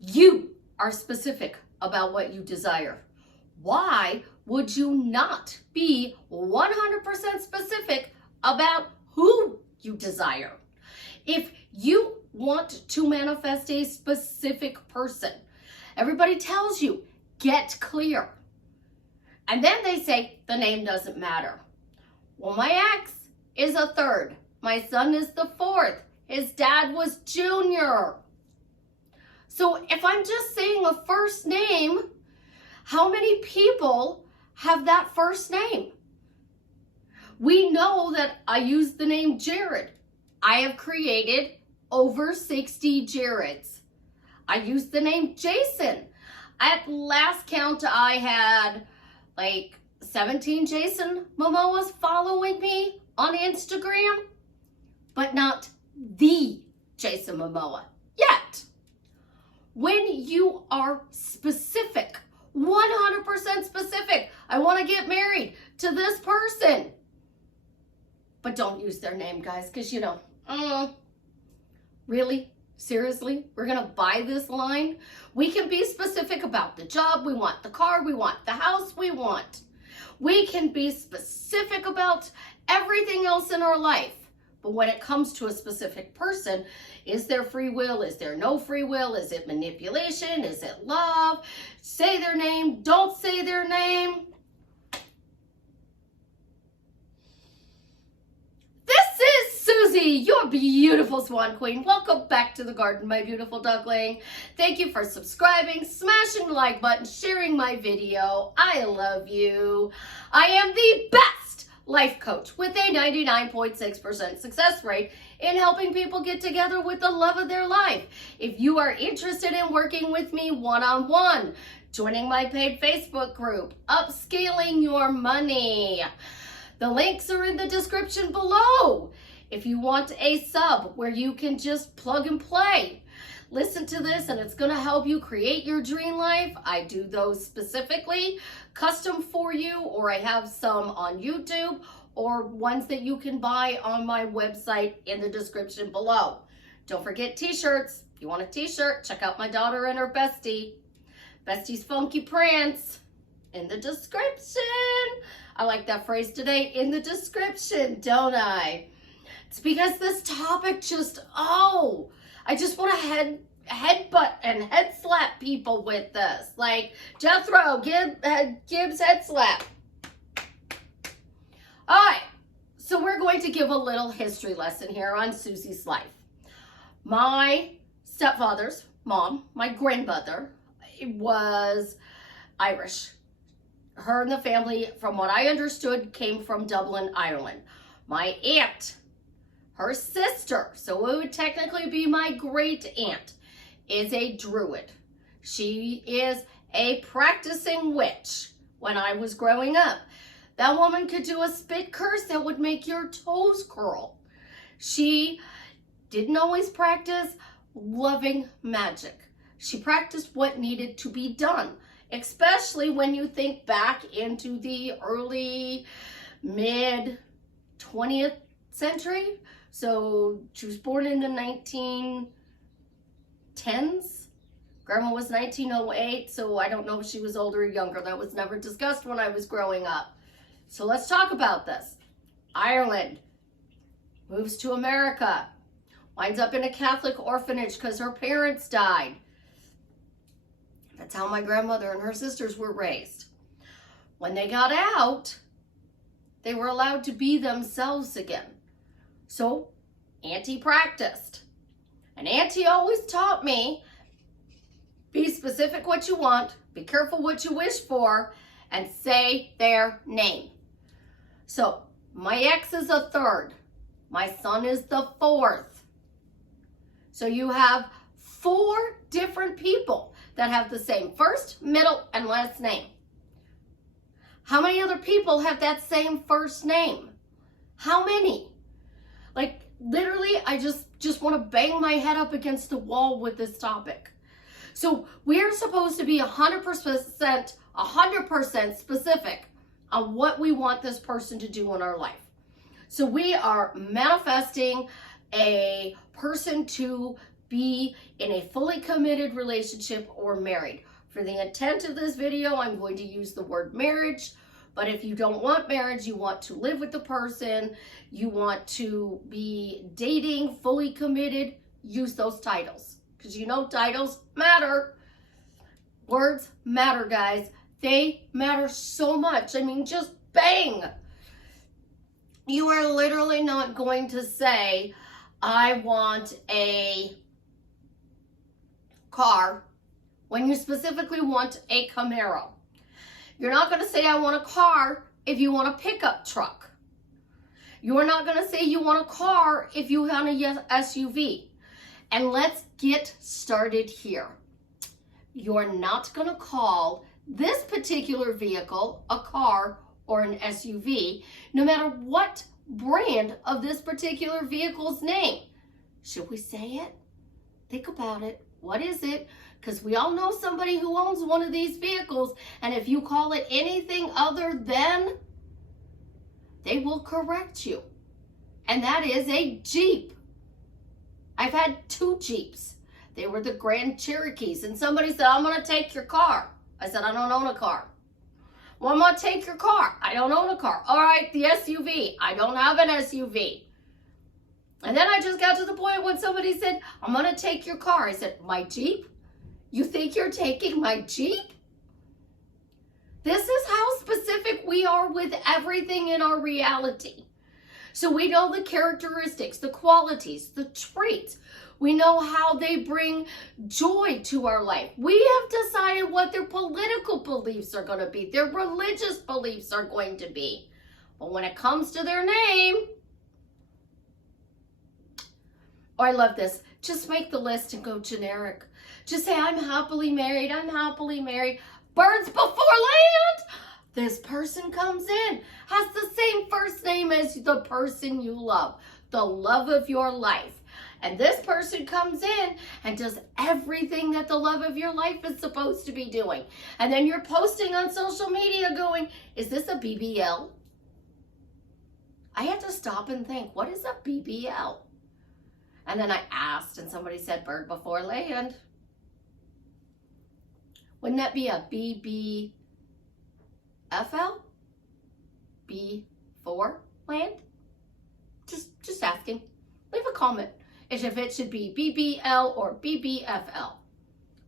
You are specific about what you desire. Why would you not be 100% specific about who you desire? If you want to manifest a specific person, everybody tells you, get clear. And then they say, the name doesn't matter. Well, my ex is a third. My son is the fourth. His dad was junior. So if I'm just saying a first name, how many people have that first name? We know that I use the name Jared. I have created over 60 Jareds. I use the name Jason. At last count, I had like 17 Jason Momoas following me on Instagram, but not the Jason Momoa yet. When you are specific, 100% specific, I want to get married to this person. But don't use their name, guys, because really? Seriously? We're going to buy this line? We can be specific about the job we want, the car we want, the house we want. We can be specific about everything else in our life. But when it comes to a specific person, is there free will? Is there no free will? Is it manipulation? Is it love? Say their name. Don't say their name. This is Susie, your beautiful swan queen. Welcome back to the garden, my beautiful duckling. Thank you for subscribing, smashing the like button, sharing my video. I love you. I am the best life coach with a 99.6% success rate in helping people get together with the love of their life. If you are interested in working with me one-on-one, joining my paid Facebook group, upscaling your money, the links are in the description below. If you want a sub where you can just plug and play, listen to this and it's going to help you create your dream life. I do those specifically custom for you, or I have some on YouTube or ones that you can buy on my website in the description below. Don't forget t-shirts. If you want a t-shirt, check out my daughter and her bestie. Bestie's Funky Prance in the description. I like that phrase today, in the description, don't I? It's because this topic just, I just want to headbutt and head slap people with this. Like Jethro, Gibbs head slap. All right, so we're going to give a little history lesson here on Susie's life. My stepfather's mom, my grandmother, was Irish. Her and the family, from what I understood, came from Dublin, Ireland. My aunt, her sister, so it would technically be my great aunt, is a druid. She is a practicing witch. When I was growing up, that woman could do a spit curse that would make your toes curl. She didn't always practice loving magic. She practiced what needed to be done, especially when you think back into the early, mid 20th century. So she was born in the 1910s. Grandma was 1908, so I don't know if she was older or younger. That was never discussed when I was growing up. So let's talk about this. Ireland, moves to America, winds up in a Catholic orphanage because her parents died. That's how my grandmother and her sisters were raised. When they got out, they were allowed to be themselves again. So Auntie practiced. And Auntie always taught me, be specific what you want, be careful what you wish for, and say their name. So my ex is a third. My son is the fourth. So you have 4 different people that have the same first, middle, and last name. How many other people have that same first name? How many? Like, literally, I just want to bang my head up against the wall with this topic. So we're supposed to be 100% specific on what we want this person to do in our life. So we are manifesting a person to be in a fully committed relationship or married. For the intent of this video, I'm going to use the word marriage, but if you don't want marriage, you want to live with the person, you want to be dating, fully committed, use those titles. Because you know titles matter. Words matter, guys. They matter so much. I mean, just bang. You are literally not going to say, I want a car, when you specifically want a Camaro. You're not going to say, I want a car, if you want a pickup truck. You're not going to say you want a car if you want a SUV. And let's get started here. You're not going to call this particular vehicle a car or an SUV, no matter what brand of this particular vehicle's name. Should we say it? Think about it. What is it? Because we all know somebody who owns one of these vehicles, and if you call it anything other than, they will correct you. And that is a Jeep. I've had 2 Jeeps. They were the Grand Cherokees, and somebody said, I'm going to take your car. I said, I don't own a car. Well, I'm going to take your car. I don't own a car. All right, the SUV. I don't have an SUV. And then I just got to the point when somebody said, I'm going to take your car. I said, my Jeep? You think you're taking my Jeep? This is how specific we are with everything in our reality. So we know the characteristics, the qualities, the traits. We know how they bring joy to our life. We have decided what their political beliefs are going to be, their religious beliefs are going to be. But when it comes to their name, oh, I love this. Just make the list and go generic. Just say, I'm happily married. I'm happily married. Birds before land. This person comes in, has the same first name as the person you love, the love of your life. And this person comes in and does everything that the love of your life is supposed to be doing. And then you're posting on social media going, is this a BBL? I had to stop and think, what is a BBL? And then I asked, and somebody said bird before land. Wouldn't that be a BBFL? Before land? Just asking. Leave a comment as if it should be BBL or BBFL.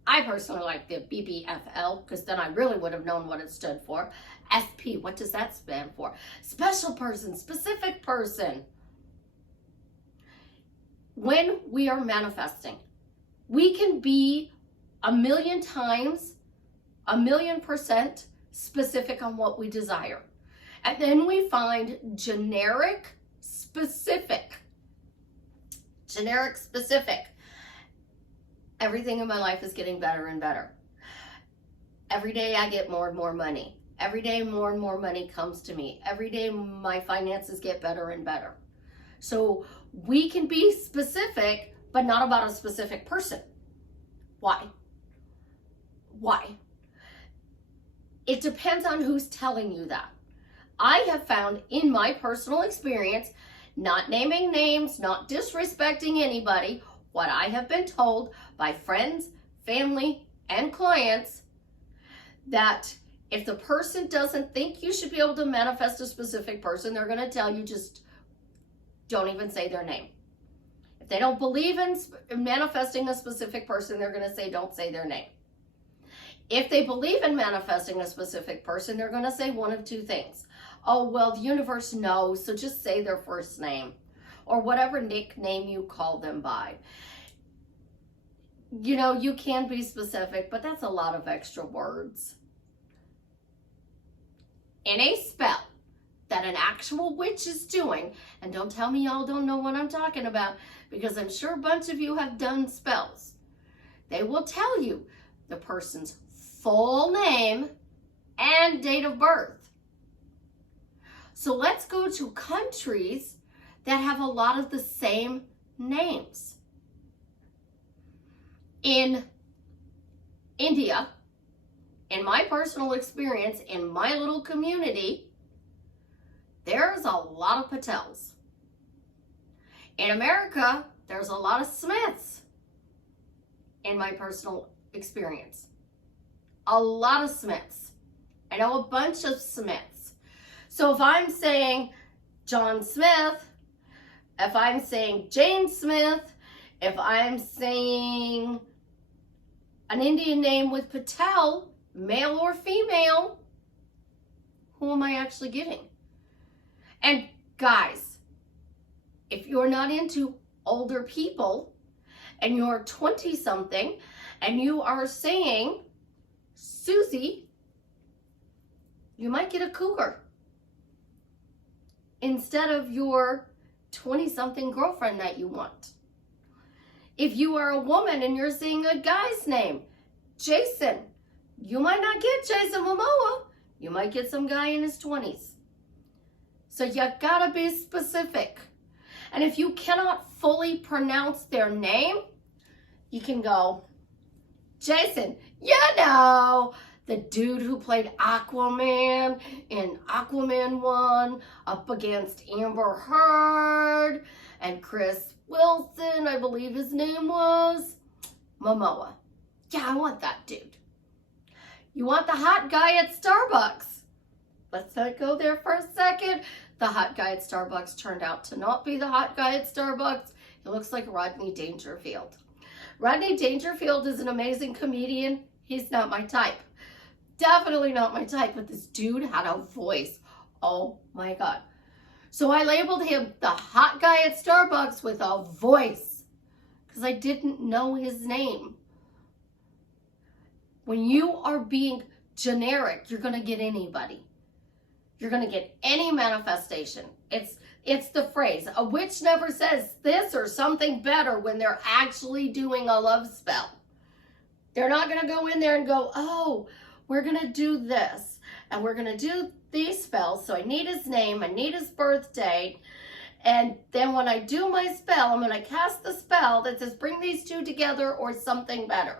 I personally like the BBFL because then I really would have known what it stood for. SP, what does that stand for? Special person, specific person. When we are manifesting, we can be 1,000,000 times, 1,000,000% specific on what we desire. And then we find generic specific. Generic specific. Everything in my life is getting better and better. Every day I get more and more money. Every day more and more money comes to me. Every day my finances get better and better. So we can be specific, but not about a specific person. Why? Why? It depends on who's telling you that. I have found in my personal experience, not naming names, not disrespecting anybody, what I have been told by friends, family, and clients, that if the person doesn't think you should be able to manifest a specific person, they're going to tell you just don't even say their name. If they don't believe in manifesting a specific person, they're going to say don't say their name. If they believe in manifesting a specific person, they're going to say one of 2 things. Oh, well, the universe knows, so just say their first name or whatever nickname you call them by. You know, you can be specific, but that's a lot of extra words. In a spell that an actual witch is doing, and don't tell me y'all don't know what I'm talking about, because I'm sure a bunch of you have done spells. They will tell you the person's full name and date of birth. So let's go to countries that have a lot of the same names. In India, in my personal experience, in my little community, there's a lot of Patels. In America, there's a lot of Smiths. in my personal experience. A lot of Smiths. I know a bunch of Smiths. So if I'm saying John Smith, if I'm saying Jane Smith, if I'm saying an Indian name with Patel, male or female, who am I actually getting? And guys, if you're not into older people and you're 20-something and you are saying Susie, you might get a cougar instead of your 20-something girlfriend that you want. If you are a woman and you're saying a guy's name, Jason, you might not get Jason Momoa. You might get some guy in his 20s. So you gotta be specific. And if you cannot fully pronounce their name, you can go, Jason, you know, the dude who played Aquaman in Aquaman 1 up against Amber Heard and Chris Wilson, I believe his name was, Momoa. Yeah, I want that dude. You want the hot guy at Starbucks. Let's not go there for a second. The hot guy at Starbucks turned out to not be the hot guy at Starbucks. He looks like Rodney Dangerfield. Rodney Dangerfield is an amazing comedian. He's not my type. Definitely not my type, but this dude had a voice. Oh my God. So I labeled him the hot guy at Starbucks with a voice because I didn't know his name. When you are being generic, you're going to get anybody. You're going to get any manifestation. It's the phrase, a witch never says this or something better when they're actually doing a love spell. They're not going to go in there and go, oh, we're going to do this and we're going to do these spells. So I need his name, I need his birth date. And then when I do my spell, I'm going to cast the spell that says bring these two together or something better.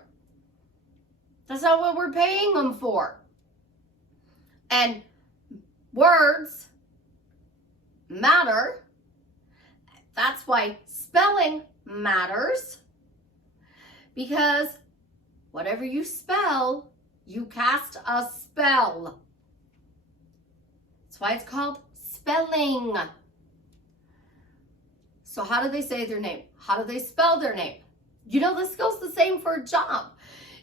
That's not what we're paying them for. And words matter. That's why spelling matters. Because whatever you spell, you cast a spell. That's why it's called spelling. So how do they say their name? How do they spell their name? You know, this goes the same for a job.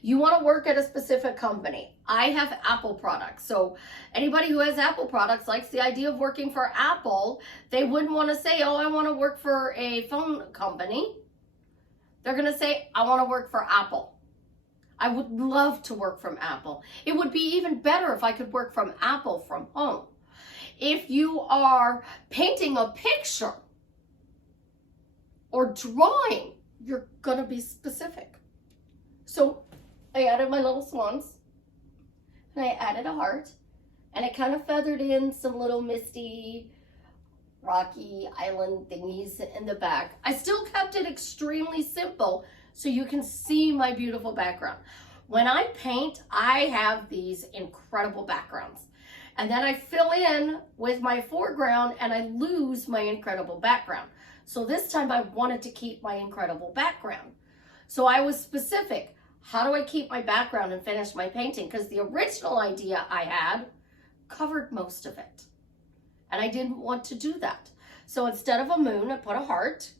You want to work at a specific company. I have Apple products. So anybody who has Apple products likes the idea of working for Apple. They wouldn't want to say, oh, I want to work for a phone company. They're going to say, I want to work for Apple. I would love to work from Apple. It would be even better if I could work from Apple from home. If you are painting a picture or drawing, you're going to be specific. So I added my little swans, and I added a heart, and I kind of feathered in some little misty, rocky island thingies in the back. I still kept it extremely simple so you can see my beautiful background. When I paint, I have these incredible backgrounds, and then I fill in with my foreground, and I lose my incredible background. So this time I wanted to keep my incredible background. So I was specific. How do I keep my background and finish my painting? Because the original idea I had covered most of it. And I didn't want to do that. So instead of a moon, I put a heart.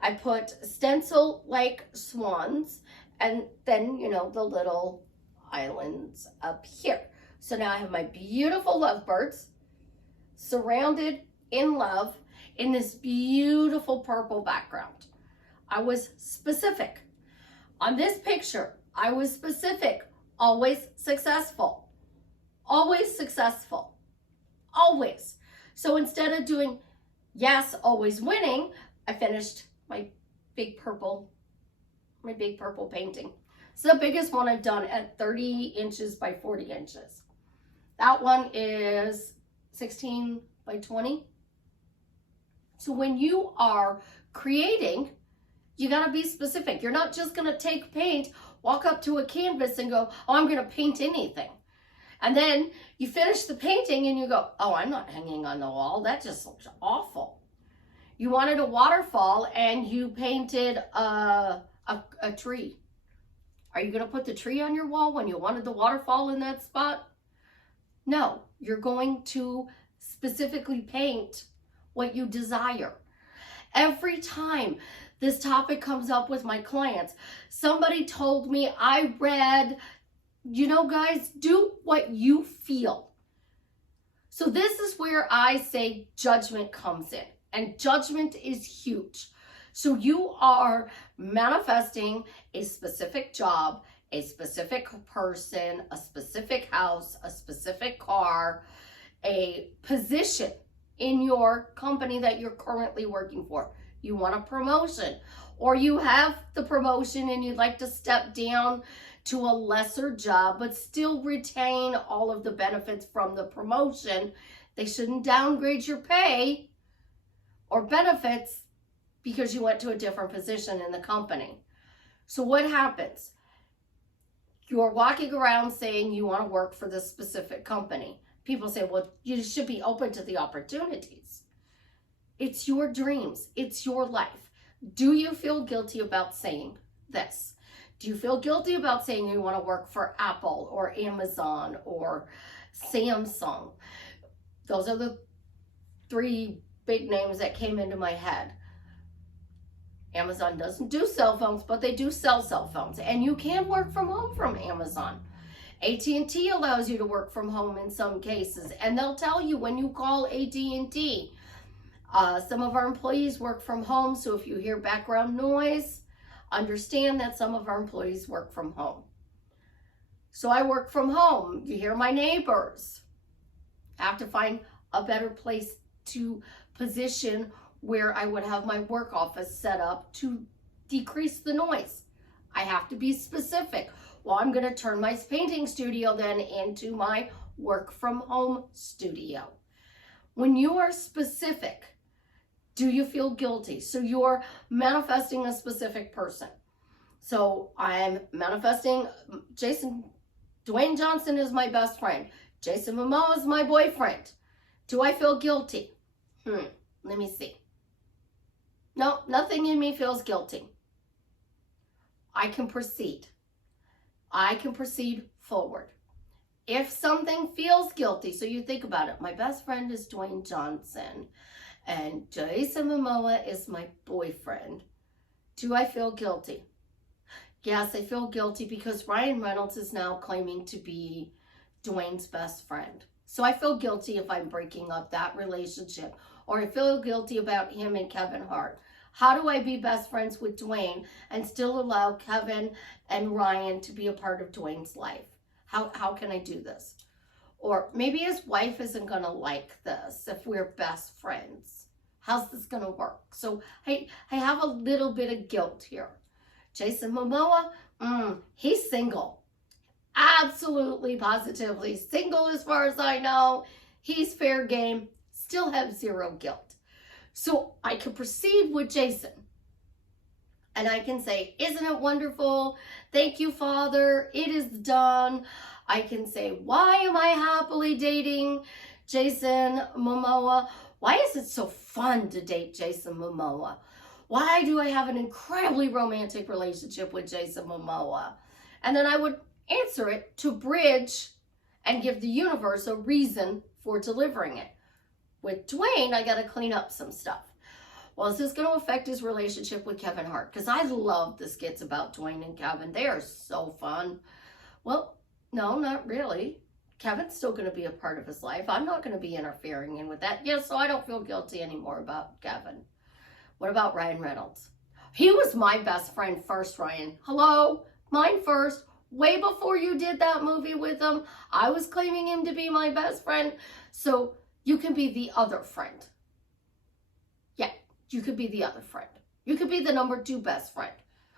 I put stencil-like swans. And then, you know, the little islands up here. So now I have my beautiful lovebirds surrounded in love in this beautiful purple background. I was specific. On this picture, I was specific, always successful, always successful, always. So instead of doing, yes, always winning, I finished my big purple painting. It's the biggest one I've done at 30 inches by 40 inches. That one is 16 by 20. So when you are creating, you got to be specific. You're not just going to take paint, walk up to a canvas and go, oh, I'm going to paint anything. And then you finish the painting and you go, oh, I'm not hanging on the wall. That just looks awful. You wanted a waterfall and you painted a tree. Are you going to put the tree on your wall when you wanted the waterfall in that spot? No, you're going to specifically paint what you desire. Every time this topic comes up with my clients, somebody told me, I read, guys, do what you feel. So this is where I say judgment comes in, and judgment is huge. So you are manifesting a specific job, a specific person, a specific house, a specific car, a position in your company that you're currently working for. You want a promotion, or you have the promotion and you'd like to step down to a lesser job, but still retain all of the benefits from the promotion. They shouldn't downgrade your pay or benefits because you went to a different position in the company. So what happens? You're walking around saying you want to work for this specific company. People say, well, you should be open to the opportunities. It's your dreams. It's your life. Do you feel guilty about saying this? Do you feel guilty about saying you want to work for Apple or Amazon or Samsung? Those are the three big names that came into my head. Amazon doesn't do cell phones, but they do sell cell phones. And you can work from home from Amazon. AT&T allows you to work from home in some cases. And they'll tell you when you call AT&T. Some of our employees work from home. So if you hear background noise, understand that some of our employees work from home. So I work from home. You hear my neighbors. I have to find a better place to position where I would have my work office set up to decrease the noise. I have to be specific. Well, I'm going to turn my painting studio then into my work from home studio. When you are specific, do you feel guilty? So you're manifesting a specific person. So I'm manifesting Dwayne Johnson is my best friend. Jason Momoa is my boyfriend. Do I feel guilty? Let me see. No, nothing in me feels guilty. I can proceed. I can proceed forward. If something feels guilty, so you think about it, my best friend is Dwayne Johnson and Jason Momoa is my boyfriend. Do I feel guilty? Yes, I feel guilty because Ryan Reynolds is now claiming to be Dwayne's best friend. So I feel guilty if I'm breaking up that relationship, or I feel guilty about him and Kevin Hart. How do I be best friends with Dwayne and still allow Kevin and Ryan to be a part of Dwayne's life? How can I do this? Or maybe his wife isn't going to like this if we're best friends. How's this going to work? So I have a little bit of guilt here. Jason Momoa, he's single. Absolutely, positively single as far as I know. He's fair game. Still have zero guilt. So I can proceed with Jason. And I can say, isn't it wonderful? Thank you, Father. It is done. I can say, why am I happily dating Jason Momoa? Why is it so fun to date Jason Momoa? Why do I have an incredibly romantic relationship with Jason Momoa? And then I would answer it to bridge and give the universe a reason for delivering it. With Dwayne, I got to clean up some stuff. Well, is this going to affect his relationship with Kevin Hart? Because I love the skits about Dwayne and Kevin. They are so fun. Well, no, not really. Kevin's still going to be a part of his life. I'm not going to be interfering in with that. Yes, so I don't feel guilty anymore about Kevin. What about Ryan Reynolds? He was my best friend first, Ryan. Hello? Mine first. Way before you did that movie with him, I was claiming him to be my best friend. So you can be the other friend. Yeah, you could be the other friend. You could be the number 2 best friend.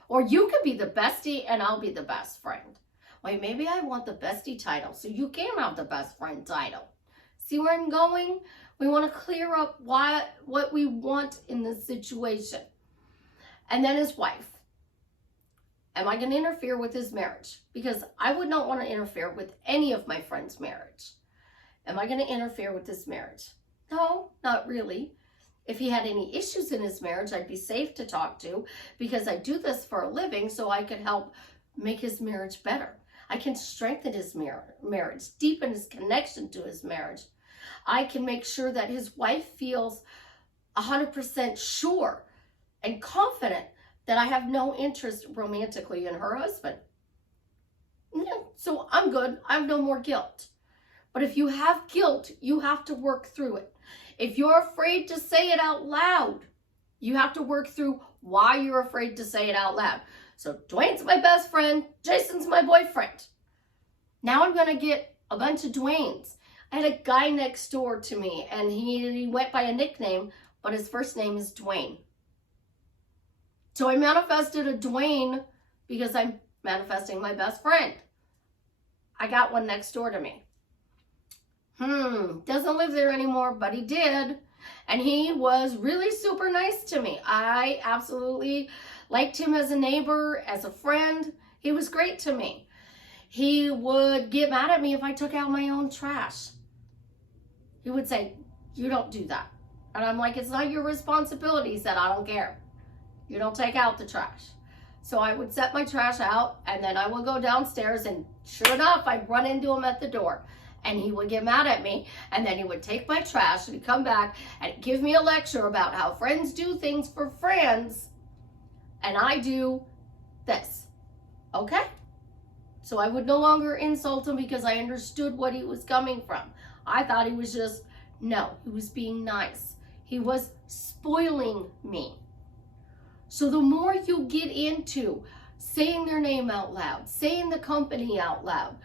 Or you could be the bestie and I'll be the best friend. Wait, maybe I want the bestie title, so you can have the best friend title. See where I'm going? We want to clear up what we want in this situation. And then his wife. Am I going to interfere with his marriage? Because I would not want to interfere with any of my friends' marriage. Am I going to interfere with his marriage? No, not really. If he had any issues in his marriage, I'd be safe to talk to because I do this for a living so I could help make his marriage better. I can strengthen his marriage, deepen his connection to his marriage. I can make sure that his wife feels 100% sure and confident that I have no interest romantically in her husband. Yeah, so I'm good. I have no more guilt. But if you have guilt, you have to work through it. If you're afraid to say it out loud, you have to work through why you're afraid to say it out loud. So Dwayne's my best friend. Jason's my boyfriend. Now I'm going to get a bunch of Dwaynes. I had a guy next door to me, and he went by a nickname, but his first name is Dwayne. So I manifested a Dwayne because I'm manifesting my best friend. I got one next door to me. Doesn't live there anymore, but he did. And he was really super nice to me. I absolutely liked him as a neighbor, as a friend. He was great to me. He would get mad at me if I took out my own trash. He would say, "You don't do that." And I'm like, "It's not your responsibility." He said, "I don't care. You don't take out the trash." So I would set my trash out, and then I would go downstairs, and sure enough, I'd run into him at the door. And he would get mad at me, and then he would take my trash, and he'd come back and give me a lecture about how friends do things for friends, and I do this. Okay? So I would no longer insult him because I understood what he was coming from. I thought he was just, no, he was being nice. He was spoiling me. So the more you get into saying their name out loud, saying the company out loud,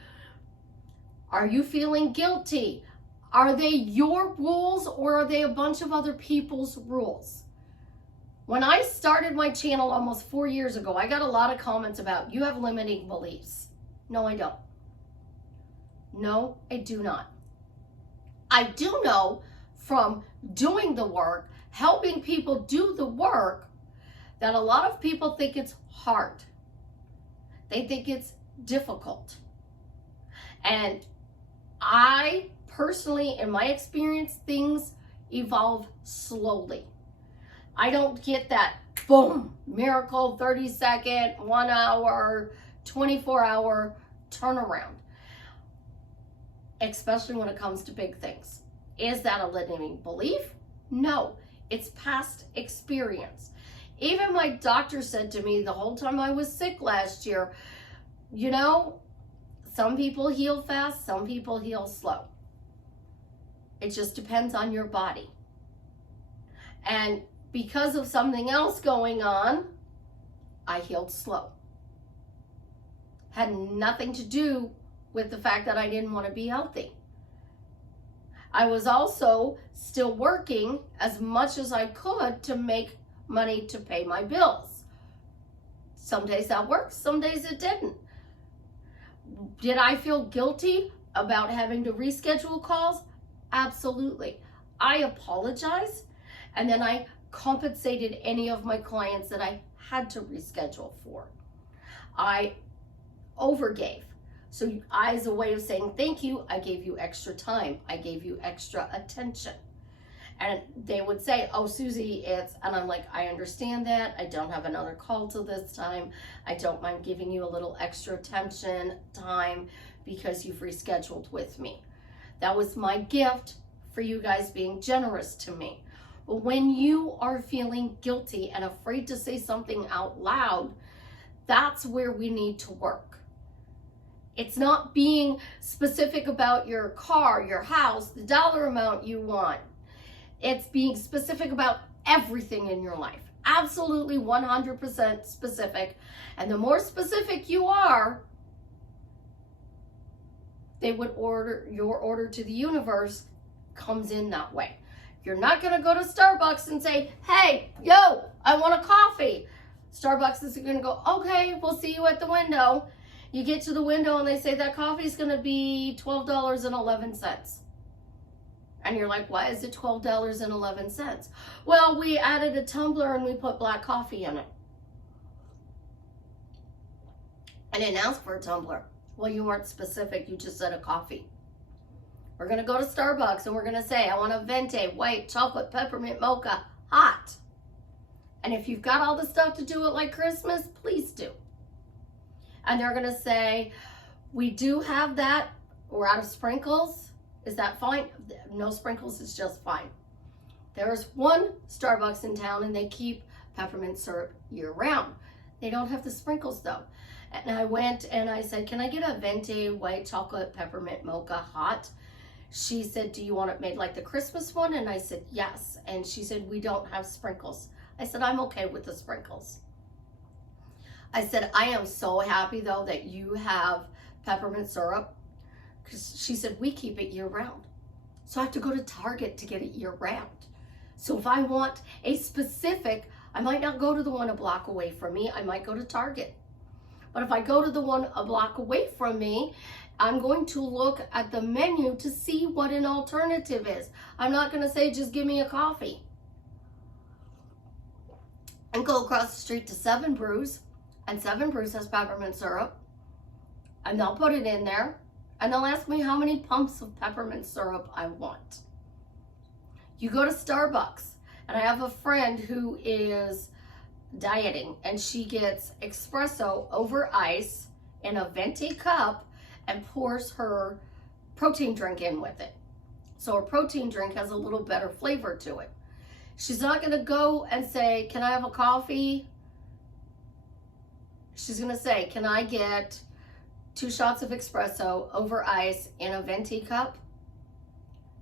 are you feeling guilty? Are they your rules, or are they a bunch of other people's rules? When I started my channel almost 4 years ago, I got a lot of comments about, you have limiting beliefs. No, I don't. No, I do not. I do know from doing the work, helping people do the work, that a lot of people think it's hard. They think it's difficult. And I personally, in my experience, things evolve slowly. I don't get that boom, miracle, 30-second, 1 hour, 24-hour turnaround, especially when it comes to big things. Is that a limiting belief? No, it's past experience. Even my doctor said to me the whole time I was sick last year, you know, some people heal fast, some people heal slow. It just depends on your body. And because of something else going on, I healed slow. Had nothing to do with the fact that I didn't want to be healthy. I was also still working as much as I could to make money to pay my bills. Some days that worked, some days it didn't. Did I feel guilty about having to reschedule calls? Absolutely. I apologized, and then I compensated any of my clients that I had to reschedule for. I overgave. So as a way of saying thank you, I gave you extra time. I gave you extra attention. And they would say, "Oh, Susie, it's," and I'm like, "I understand that. I don't have another call till this time. I don't mind giving you a little extra attention time because you've rescheduled with me." That was my gift for you guys being generous to me. But when you are feeling guilty and afraid to say something out loud, that's where we need to work. It's not being specific about your car, your house, the dollar amount you want. It's being specific about everything in your life. Absolutely 100% specific. And the more specific you are, your order to the universe comes in that way. You're not going to go to Starbucks and say, "Hey, yo, I want a coffee." Starbucks is going to go, "Okay, we'll see you at the window." You get to the window and they say that coffee is going to be $12.11. And you're like, "Why is it $12.11? Well, we added a tumbler and we put black coffee in it. I didn't ask for a tumbler." Well, you weren't specific. You just said a coffee. We're going to go to Starbucks and we're going to say, "I want a venti, white, chocolate, peppermint, mocha, hot." And if you've got all the stuff to do it like Christmas, please do. and they're going to say, we do have that. We're out of sprinkles. Is that fine? No sprinkles is just fine. There's one Starbucks in town and they keep peppermint syrup year round. They don't have the sprinkles though. And I went and I said, can I get a venti white chocolate peppermint mocha hot? She said, do you want it made like the Christmas one? And I said, yes. And she said, we don't have sprinkles. I said, I'm okay with the sprinkles. I said, I am so happy though that you have peppermint syrup. Because she said, we keep it year round. So I have to go to Target to get it year round. So if I want a specific, I might not go to the one a block away from me. I might go to Target. But if I go to the one a block away from me, I'm going to look at the menu to see what an alternative is. I'm not going to say, just give me a coffee. And go across the street to Seven Brews, and Seven Brews has peppermint syrup. And they'll put it in there, and they'll ask me how many pumps of peppermint syrup I want. You go to Starbucks, and I have a friend who is dieting, and she gets espresso over ice in a venti cup and pours her protein drink in with it. So her protein drink has a little better flavor to it. She's not going to go and say, can I have a coffee? She's going to say, can I get 2 shots of espresso over ice in a venti cup?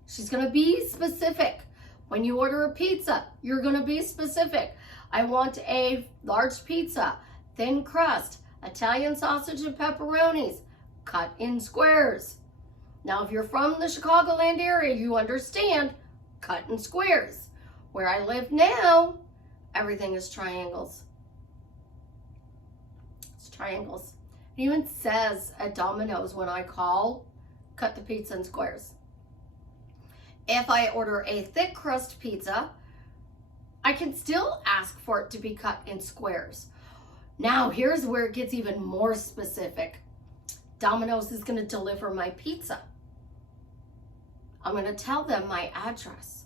She's going to be specific. When you order a pizza, you're going to be specific. I want a large pizza, thin crust, Italian sausage and pepperonis, cut in squares. Now, if you're from the Chicagoland area, you understand cut in squares. Where I live now, everything is triangles. It's triangles. It even says at Domino's when I call, cut the pizza in squares. If I order a thick crust pizza, I can still ask for it to be cut in squares. Now, here's where it gets even more specific. Domino's is going to deliver my pizza. I'm going to tell them my address.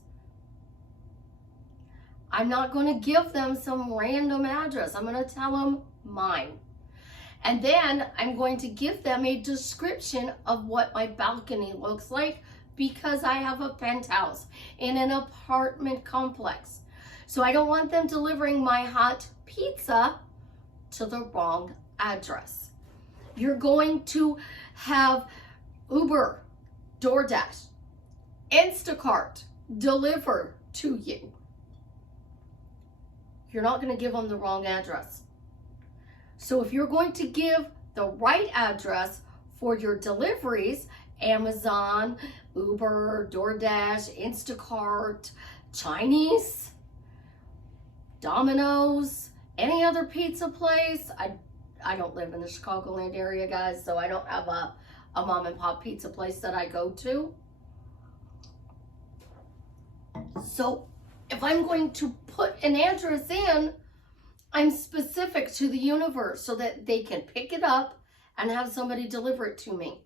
I'm not going to give them some random address. I'm going to tell them mine. And then I'm going to give them a description of what my balcony looks like because I have a penthouse in an apartment complex. So I don't want them delivering my hot pizza to the wrong address. You're going to have Uber, DoorDash, Instacart deliver to you. You're not going to give them the wrong address. So if you're going to give the right address for your deliveries, Amazon, Uber, DoorDash, Instacart, Chinese, Domino's, any other pizza place. I don't live in the Chicagoland area, guys, so I don't have a mom and pop pizza place that I go to. So if I'm going to put an address in, I'm specific to the universe so that they can pick it up and have somebody deliver it to me.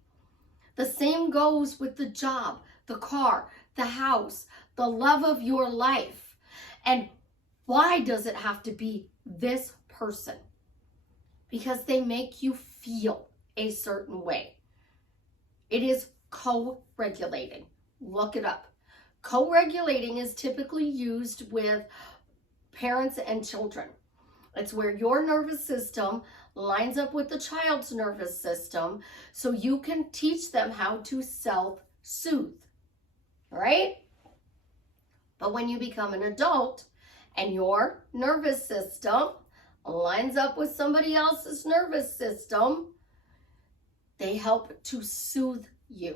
The same goes with the job, the car, the house, the love of your life. And why does it have to be this person? Because they make you feel a certain way. It is co-regulating. Look it up. Co-regulating is typically used with parents and children. It's where your nervous system lines up with the child's nervous system so you can teach them how to self-soothe, right? But when you become an adult and your nervous system lines up with somebody else's nervous system, they help to soothe you.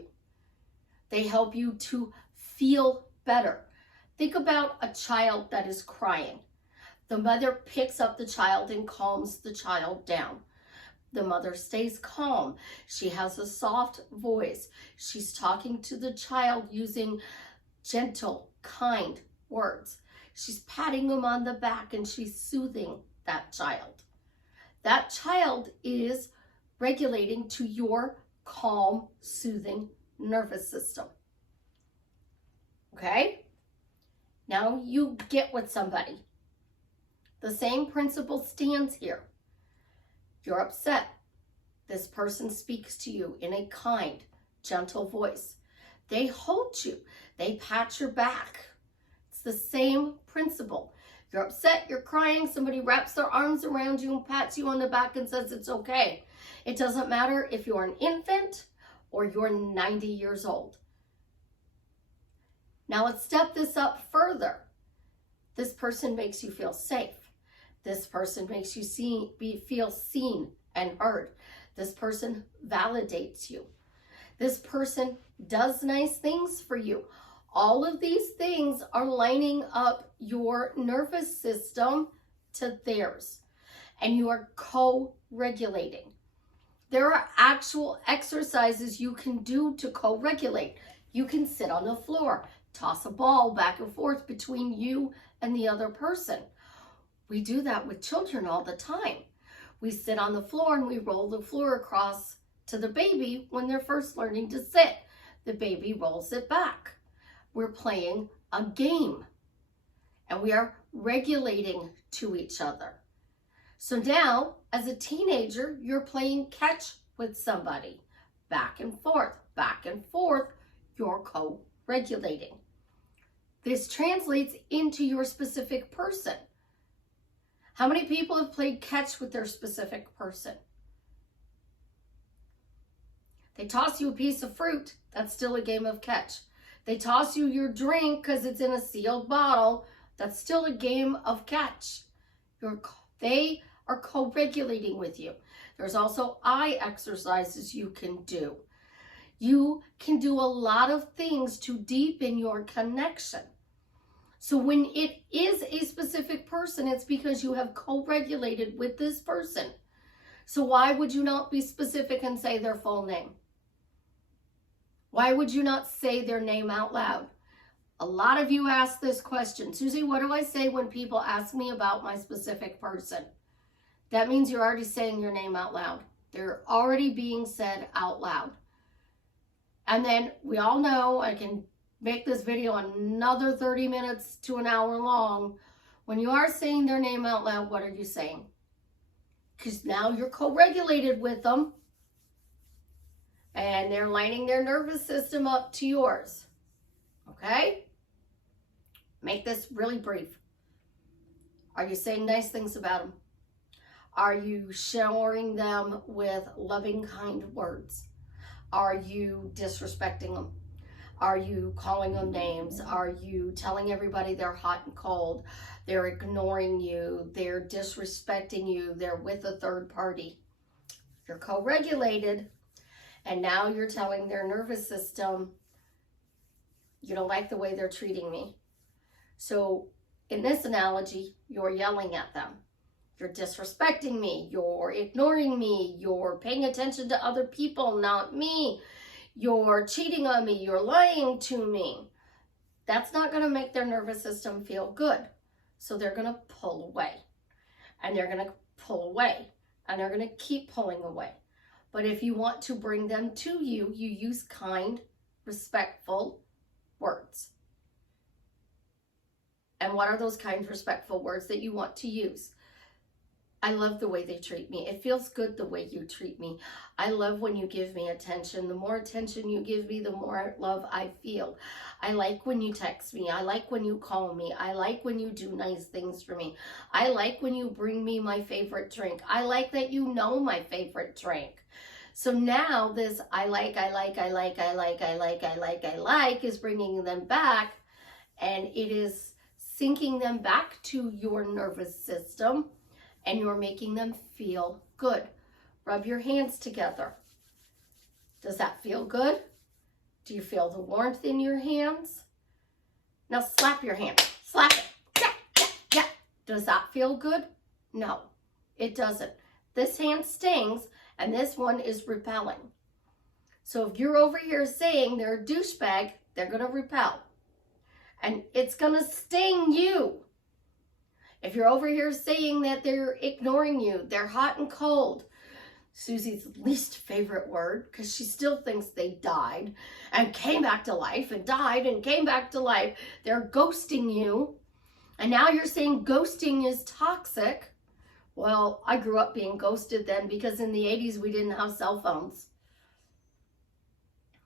They help you to feel better. Think about a child that is crying. The mother picks up the child and calms the child down. The mother stays calm. She has a soft voice. She's talking to the child using gentle, kind words. She's patting him on the back and she's soothing that child. That child is regulating to your calm, soothing nervous system. Okay? Now you get with somebody. The same principle stands here. You're upset. This person speaks to you in a kind, gentle voice. They hold you. They pat your back. It's the same principle. You're upset, you're crying, somebody wraps their arms around you and pats you on the back and says it's okay. It doesn't matter if you're an infant or you're 90 years old. Now let's step this up further. This person makes you feel safe. This person makes you feel seen and heard. This person validates you. This person does nice things for you. All of these things are lining up your nervous system to theirs, and you are co-regulating. There are actual exercises you can do to co-regulate. You can sit on the floor, toss a ball back and forth between you and the other person. We do that with children all the time. We sit on the floor and we roll the floor across to the baby when they're first learning to sit. The baby rolls it back. We're playing a game and we are regulating to each other. So now, as a teenager, you're playing catch with somebody. Back and forth, you're co-regulating. This translates into your specific person. How many people have played catch with their specific person? They toss you a piece of fruit, that's still a game of catch. They toss you your drink because it's in a sealed bottle, that's still a game of catch. They are co-regulating with you. There's also eye exercises you can do. You can do a lot of things to deepen your connection. So when it is a specific person, it's because you have co-regulated with this person. So why would you not be specific and say their full name? Why would you not say their name out loud? A lot of you ask this question, Susie, what do I say when people ask me about my specific person? That means you're already saying your name out loud. They're already being said out loud. And then we all know, I can make this video another 30 minutes to an hour long. When you are saying their name out loud, what are you saying? Because now you're co-regulated with them. And they're lining their nervous system up to yours. Okay? Make this really brief. Are you saying nice things about them? Are you showering them with loving, kind words? Are you disrespecting them? Are you calling them names? Are you telling everybody they're hot and cold? They're ignoring you. They're disrespecting you. They're with a third party. You're co-regulated. And now you're telling their nervous system, you don't like the way they're treating me. So in this analogy, you're yelling at them. You're disrespecting me. You're ignoring me. You're paying attention to other people, not me. You're cheating on me. You're lying to me. That's not going to make their nervous system feel good. So they're going to pull away. And they're going to pull away. And they're going to keep pulling away. But if you want to bring them to you, you use kind, respectful words. And what are those kind, respectful words that you want to use? I love the way they treat me. It feels good the way you treat me. I love when you give me attention. The more attention you give me, the more love I feel. I like when you text me. I like when you call me. I like when you do nice things for me. I like when you bring me my favorite drink. I like that you know my favorite drink. So now this I like is bringing them back, and it is syncing them back to your nervous system. And you're making them feel good. Rub your hands together. Does that feel good? Do you feel the warmth in your hands? Now slap your hand. Slap it. Yeah, yeah, yeah. Does that feel good? No, it doesn't. This hand stings and this one is repelling. So if you're over here saying they're a douchebag, they're going to repel. And it's going to sting you. If you're over here saying that they're ignoring you, they're hot and cold, Susie's least favorite word, because she still thinks they died and came back to life and died and came back to life. They're ghosting you. And now you're saying ghosting is toxic. Well, I grew up being ghosted then because in the 80s we didn't have cell phones.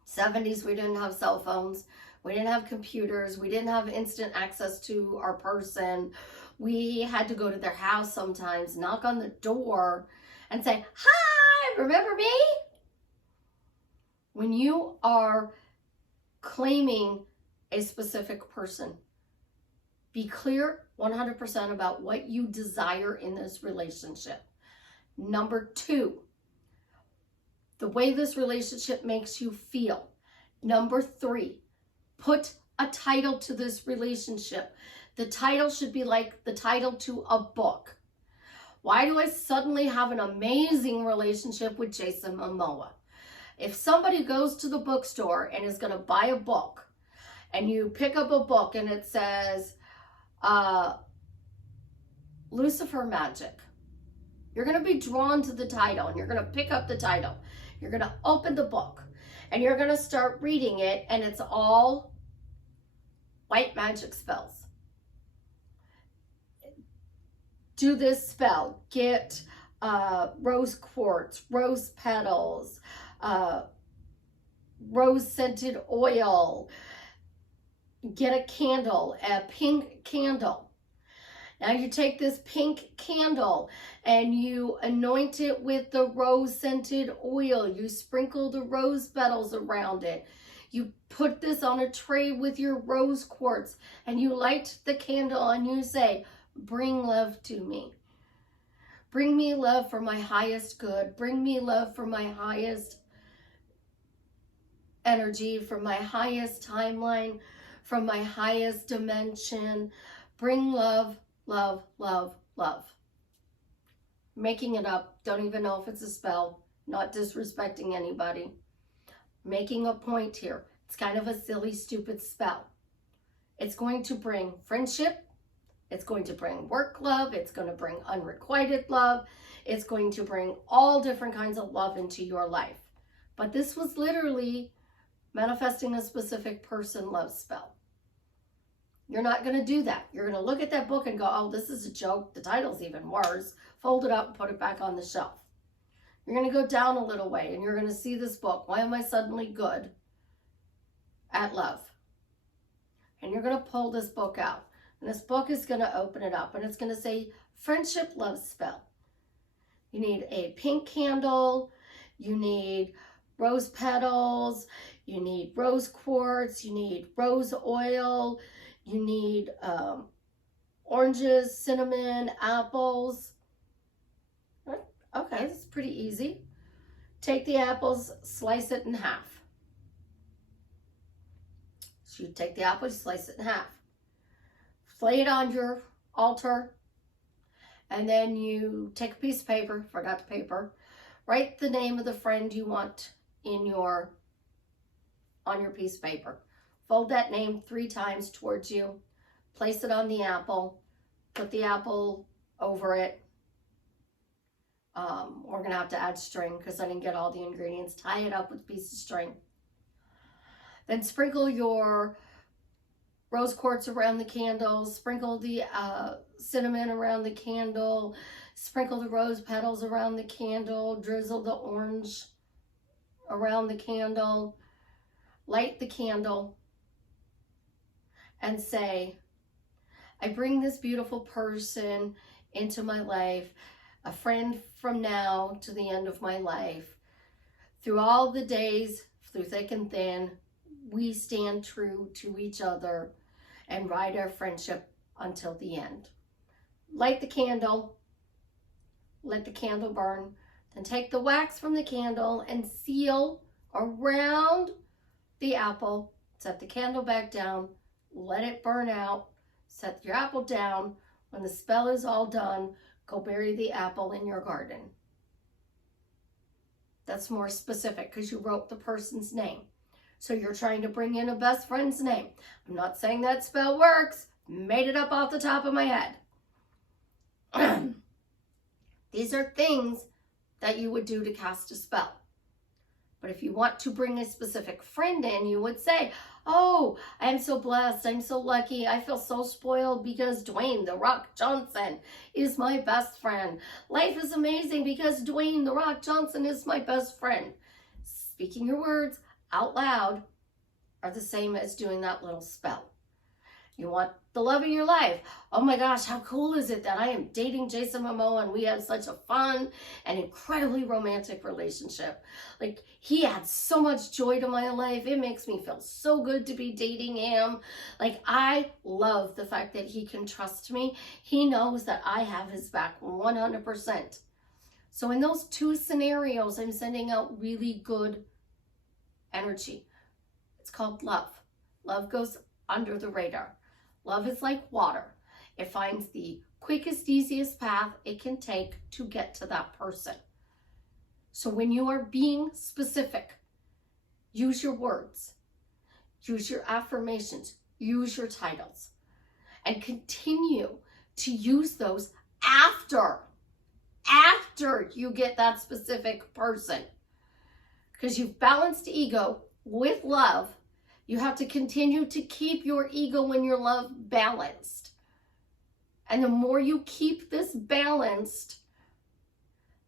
70s we didn't have cell phones. We didn't have computers. We didn't have instant access to our person. We had to go to their house sometimes, knock on the door and say, "Hi, remember me?" When you are claiming a specific person, be clear 100% about what you desire in this relationship. Number 2, the way this relationship makes you feel. Number 3, put a title to this relationship. The title should be like the title to a book. Why do I suddenly have an amazing relationship with Jason Momoa? If somebody goes to the bookstore and is going to buy a book, and you pick up a book and it says, Lucifer Magic, you're going to be drawn to the title, and you're going to pick up the title. You're going to open the book, and you're going to start reading it, and it's all white magic spells. Do this spell. Get rose quartz, rose petals, rose scented oil. Get a candle, a pink candle. Now you take this pink candle and you anoint it with the rose scented oil. You sprinkle the rose petals around it. You put this on a tray with your rose quartz and you light the candle and you say, "Bring love to me. Bring me love for my highest good. Bring me love for my highest energy, for my highest timeline, from my highest dimension. Bring love, love, love, love." Making it up. Don't even know if it's a spell. Not disrespecting anybody. Making a point here. It's kind of a silly, stupid spell. It's going to bring friendship. It's going to bring work love. It's going to bring unrequited love. It's going to bring all different kinds of love into your life. But this was literally manifesting a specific person love spell. You're not going to do that. You're going to look at that book and go, "Oh, this is a joke. The title's even worse." Fold it up and put it back on the shelf. You're going to go down a little way and you're going to see this book. Why am I suddenly good at love? And you're going to pull this book out. And this book is going to open it up and it's going to say friendship love spell. You need a pink candle. You need rose petals. You need rose quartz. You need rose oil. You need oranges, cinnamon, apples. Okay, that's pretty easy. Take the apples, slice it in half. So you take the apple, slice it in half. Lay it on your altar. And then you take a piece of paper, forgot the paper. Write the name of the friend you want on your piece of paper. Fold that name 3 times towards you. Place it on the apple. Put the apple over it. We're going to have to add string because I didn't get all the ingredients. Tie it up with a piece of string. Then sprinkle your rose quartz around the candle. Sprinkle the cinnamon around the candle. Sprinkle the rose petals around the candle. Drizzle the orange around the candle. Light the candle. And say, "I bring this beautiful person into my life, a friend from now to the end of my life. Through all the days, through thick and thin, we stand true to each other and ride our friendship until the end." Light the candle. Let the candle burn. Then take the wax from the candle and seal around the apple. Set the candle back down. Let it burn out. Set your apple down. When the spell is all done, go bury the apple in your garden. That's more specific because you wrote the person's name. So you're trying to bring in a best friend's name. I'm not saying that spell works. Made it up off the top of my head. These are things that you would do to cast a spell. But if you want to bring a specific friend in, you would say, oh, I'm so blessed. I'm so lucky. I feel so spoiled because Dwayne The Rock Johnson is my best friend. Life is amazing because Dwayne The Rock Johnson is my best friend. Speaking your words out loud are the same as doing that little spell. You want the love of your life. Oh my gosh, how cool is it that I am dating Jason Momoa and we have such a fun and incredibly romantic relationship. Like, he adds so much joy to my life. It makes me feel so good to be dating him. Like, I love the fact that he can trust me. He knows that I have his back 100%. So in those two scenarios, I'm sending out really good energy. It's called love. Love goes under the radar. Love is like water. It finds the quickest, easiest path it can take to get to that person. So when you are being specific, use your words, use your affirmations, use your titles, and continue to use those after you get that specific person. Because you've balanced ego with love. You have to continue to keep your ego and your love balanced. And the more you keep this balanced,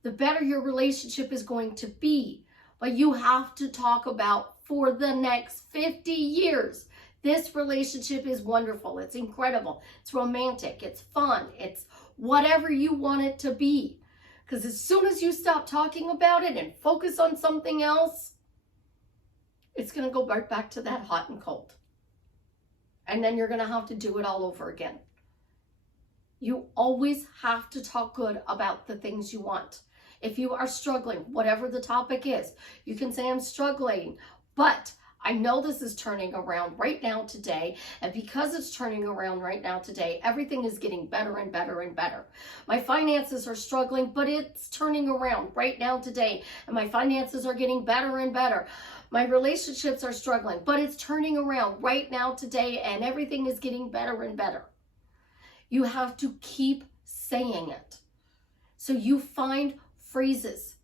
the better your relationship is going to be. But you have to talk about for the next 50 years. This relationship is wonderful. It's incredible. It's romantic. It's fun. It's whatever you want it to be. Because as soon as you stop talking about it and focus on something else, it's going to go right back to that hot and cold. And then you're going to have to do it all over again. You always have to talk good about the things you want. If you are struggling, whatever the topic is, you can say, I'm struggling, but I know this is turning around right now today. And because it's turning around right now today, everything is getting better and better and better. My finances are struggling, but it's turning around right now today. And my finances are getting better and better. My relationships are struggling, but it's turning around right now today, and everything is getting better and better. You have to keep saying it. So you find phrases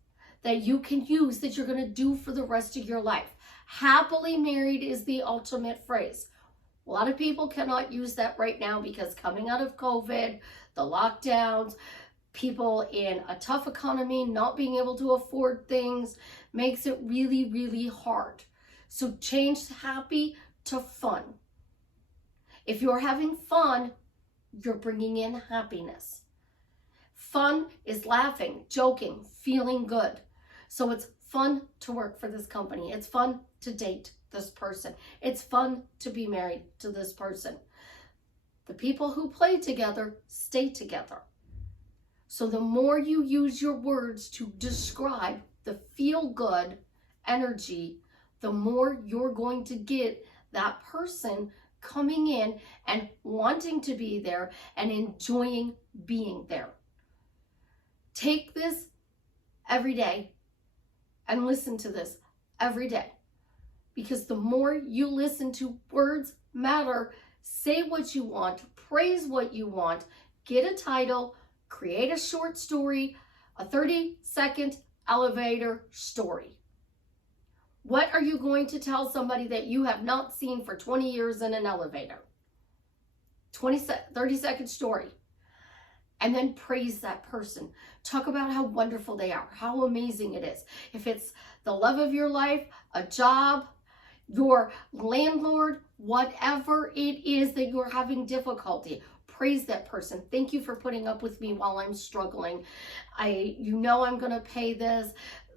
that you can use that you're going to do for the rest of your life. Happily married is the ultimate phrase. A lot of people cannot use that right now because coming out of COVID, the lockdowns, people in a tough economy, not being able to afford things, makes it really, really hard. So change happy to fun. If you're having fun, you're bringing in happiness. Fun is laughing, joking, feeling good. So it's fun to work for this company. It's fun to date this person. It's fun to be married to this person. The people who play together stay together. So the more you use your words to describe the feel-good energy, the more you're going to get that person coming in and wanting to be there and enjoying being there. Take this every day and listen to this every day. Because the more you listen to words matter, say what you want, praise what you want, get a title, create a short story, a 30-second elevator story. What are you going to tell somebody that you have not seen for 20 years in an elevator? 30-second story. And then praise that person. Talk about how wonderful they are, how amazing it is. If it's the love of your life, a job, your landlord, whatever it is that you're having difficulty, praise that person. Thank you for putting up with me while I'm struggling. You know I'm going to pay this.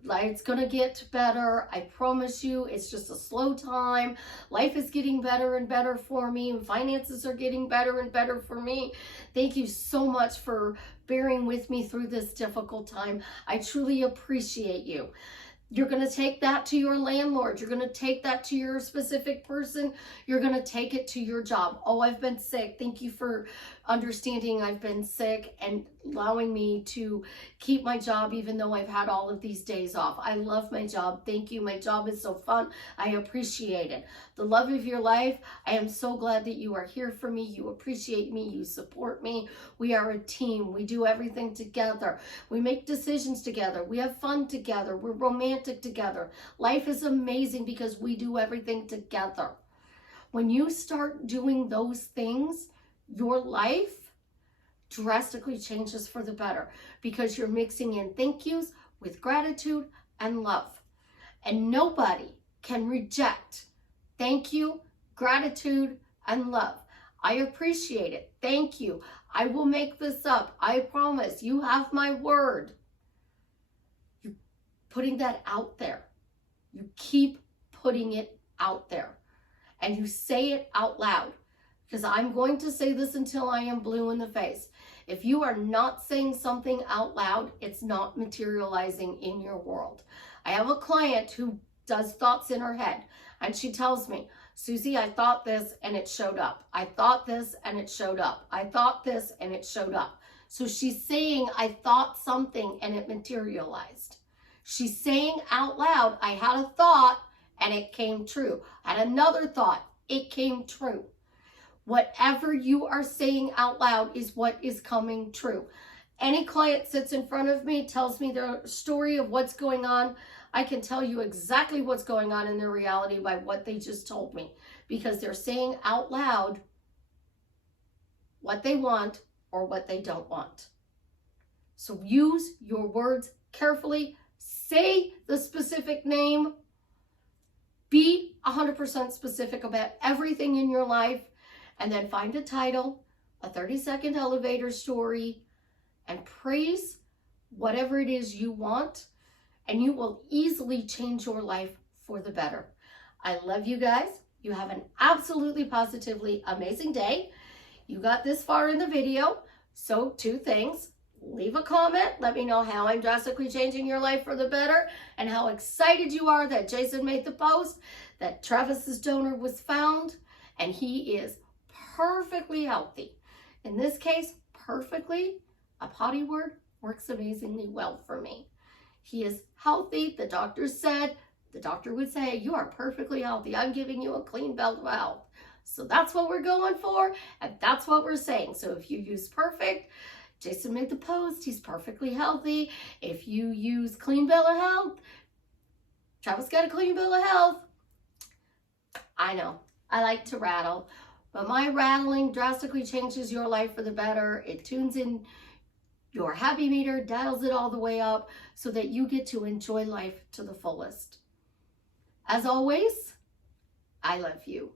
It's going to get better. I promise you, it's just a slow time. Life is getting better and better for me. Finances are getting better and better for me. Thank you so much for bearing with me through this difficult time. I truly appreciate you. You're going to take that to your landlord. You're going to take that to your specific person. You're going to take it to your job. Oh, I've been sick. Thank you for understanding I've been sick and allowing me to keep my job even though I've had all of these days off. I love my job. Thank you. My job is so fun. I appreciate it. The love of your life, I am so glad that you are here for me. You appreciate me. You support me. We are a team. We do everything together. We make decisions together. We have fun together. We're romantic together. Life is amazing because we do everything together. When you start doing those things, your life drastically changes for the better because you're mixing in thank yous with gratitude and love. And nobody can reject thank you, gratitude, and love. I appreciate it. Thank you. I will make this up. I promise. You have my word. You're putting that out there. You keep putting it out there. And you say it out loud. Because I'm going to say this until I am blue in the face. If you are not saying something out loud, it's not materializing in your world. I have a client who does thoughts in her head, and she tells me, Susie, I thought this and it showed up. I thought this and it showed up. I thought this and it showed up. So she's saying, I thought something and it materialized. She's saying out loud, I had a thought and it came true. I had another thought, it came true. Whatever you are saying out loud is what is coming true. Any client sits in front of me, tells me their story of what's going on. I can tell you exactly what's going on in their reality by what they just told me, because they're saying out loud what they want or what they don't want. So use your words carefully. Say the specific name. Be 100% specific about everything in your life. And then find a title, a 30-second elevator story, and praise whatever it is you want, and you will easily change your life for the better. I love you guys. You have an absolutely positively amazing day. You got this far in the video, so 2 things. Leave a comment. Let me know how I'm drastically changing your life for the better and how excited you are that Jason made the post, that Travis's donor was found, and he is perfectly healthy. In this case, perfectly, a potty word, works amazingly well for me. He is healthy. The doctor would say, you are perfectly healthy. I'm giving you a clean bill of health. So that's what we're going for, and that's what we're saying. So if you use perfect, Jason made the post, he's perfectly healthy. If you use clean bill of health, Travis got a clean bill of health. I know, I like to rattle. But my rattling drastically changes your life for the better. It tunes in your happy meter, dials it all the way up so that you get to enjoy life to the fullest. As always, I love you.